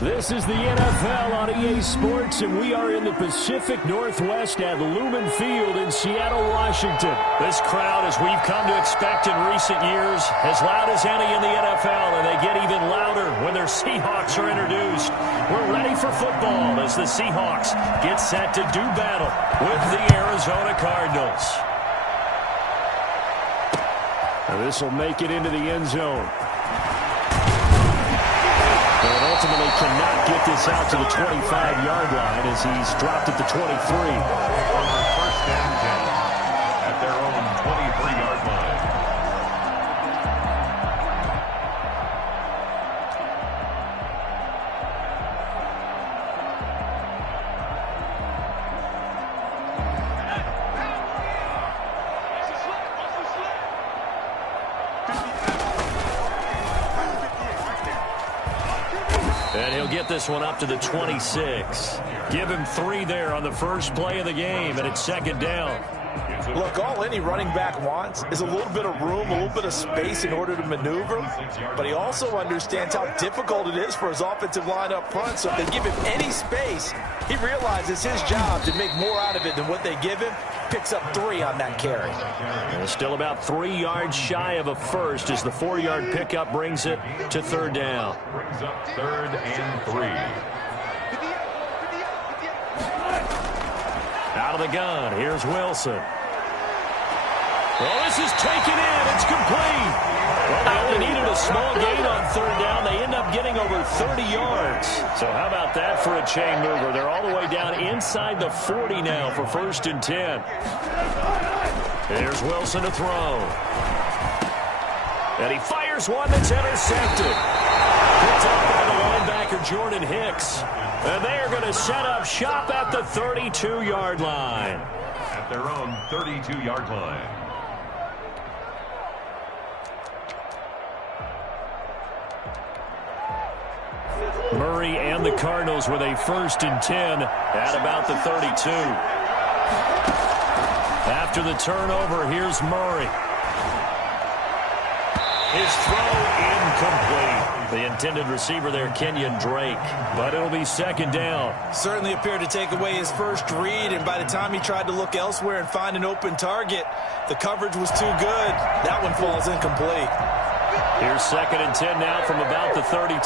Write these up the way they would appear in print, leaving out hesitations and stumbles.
This is the NFL on EA Sports, and we are in the Pacific Northwest at Lumen Field in Seattle, Washington. This crowd, as we've come to expect in recent years, as loud as any in the NFL, and they get even louder when their Seahawks are introduced. We're ready for football as the Seahawks get set to do battle with the Arizona Cardinals. Now this will make it into the end zone. And ultimately cannot get this out to the 25-yard line as he's dropped at the 23. First and 10 at their own 23-yard line. And he'll get this one up to the 26. Give him 3 there on the first play of the game, and it's second down. Look, all any running back wants is a little bit of room, a little bit of space in order to maneuver. But he also understands how difficult it is for his offensive line up front. So if they give him any space, he realizes his job to make more out of it than what they give him. Picks up 3 on that carry. And still about 3 yards shy of a first as the 4-yard pickup brings it to third down. Brings up 3rd and 3. Out of the gun, here's Wilson. Well, this is taken in. It's complete. Well, they only needed a small gain on third down. They end up getting over 30 yards. So how about that for a chain mover? They're all the way down inside the 40 now for 1st and 10. Here's Wilson to throw. And he fires one that's intercepted. Picked up by the linebacker, Jordan Hicks. And they are going to set up shop at the 32-yard line. At their own 32-yard line. Murray and the Cardinals with a 1st and 10 at about the 32. After the turnover, here's Murray. His throw incomplete. The intended receiver there, Kenyon Drake. But it'll be second down. Certainly appeared to take away his first read, and by the time he tried to look elsewhere and find an open target, the coverage was too good. That one falls incomplete. Here's 2nd and 10 now from about the 32.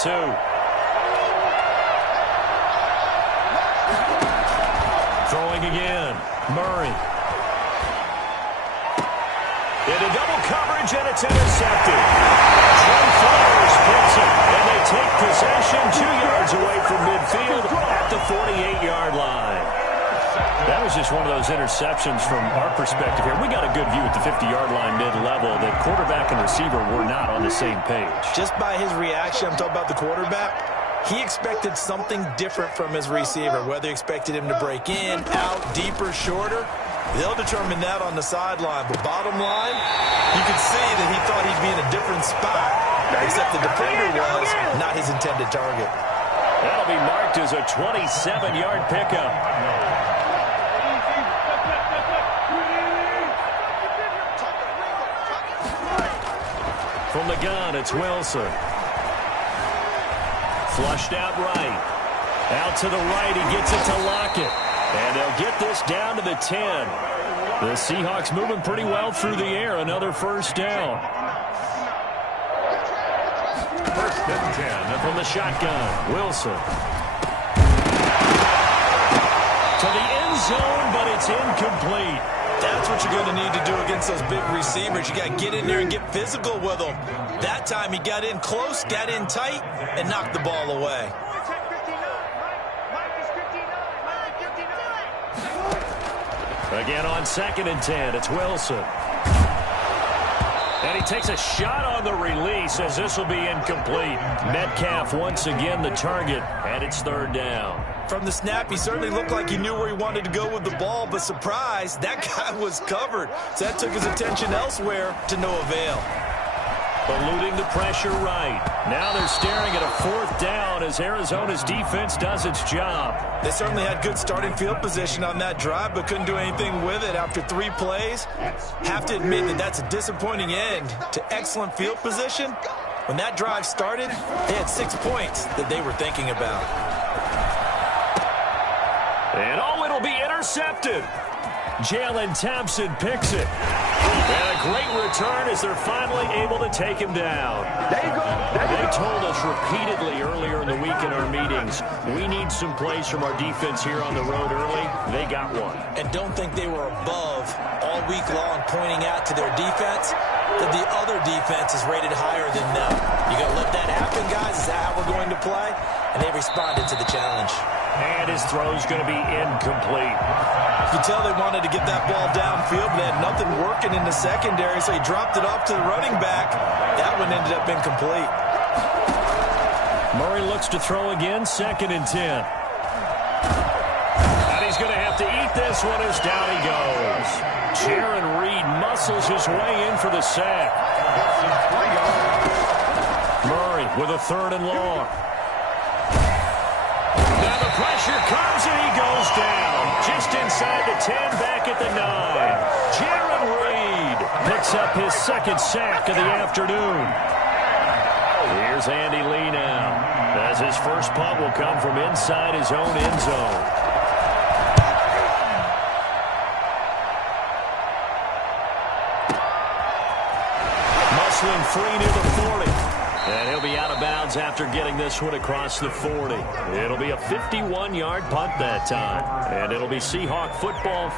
Throwing again, Murray. Into double coverage, and it's intercepted. Trey Flowers picks it, and they take possession 2 yards away from midfield at the 48-yard line. That was just one of those interceptions from our perspective here. We got a good view at the 50-yard line mid-level that quarterback and receiver were not on the same page. Just by his reaction, I'm talking about the quarterback, he expected something different from his receiver, whether he expected him to break in, out, deeper, shorter. They'll determine that on the sideline. But bottom line, you can see that he thought he'd be in a different spot, except the defender was not his intended target. That'll be marked as a 27-yard pickup. From the gun, it's Wilson. Flushed out right. Out to the right, he gets it to Lockett. And they'll get this down to the 10. The Seahawks moving pretty well through the air. Another first down. 1st and 10. From the shotgun, Wilson. To the end zone, but it's incomplete. That's what you're going to need to do against those big receivers. You got to get in there and get physical with them. That time he got in close, got in tight, and knocked the ball away. Again on 2nd and 10, it's Wilson. And he takes a shot on the release as this will be incomplete. Metcalf once again the target, and it's 3rd down. From the snap, he certainly looked like he knew where he wanted to go with the ball, but surprise, that guy was covered. So that took his attention elsewhere to no avail. Eluding the pressure right. Now they're staring at a 4th down as Arizona's defense does its job. They certainly had good starting field position on that drive, but couldn't do anything with it after 3 plays. Have to admit that that's a disappointing end to excellent field position When that drive started, they had 6 points that they were thinking about. And it'll be intercepted. Jalen Thompson picks it. And a great return as they're finally able to take him down. There you go. They told us repeatedly earlier in the week in our meetings, we need some plays from our defense here on the road early. They got one. And don't think they were above all week long pointing out to their defense that the other defense is rated higher than them. You going to let that happen, guys? Is that how we're going to play? And they responded to the challenge. And his throw's going to be incomplete. You can tell they wanted to get that ball downfield, but they had nothing working in the secondary, so he dropped it off to the running back. That one ended up incomplete. Murray looks to throw again, 2nd and 10. And he's going to have to eat this one as down he goes. Jaron Reed muscles his way in for the sack. Murray with a 3rd and long. Now the pressure comes and he goes down. Just inside the 10, back at the 9. Jaron Reed picks up his 2nd sack of the afternoon. Here's Andy Lee now, as his first punt will come from inside his own end zone. Muslim free near the 40. And he'll be out of bounds after getting this one across the 40. It'll be a 51-yard punt that time. And it'll be Seahawk football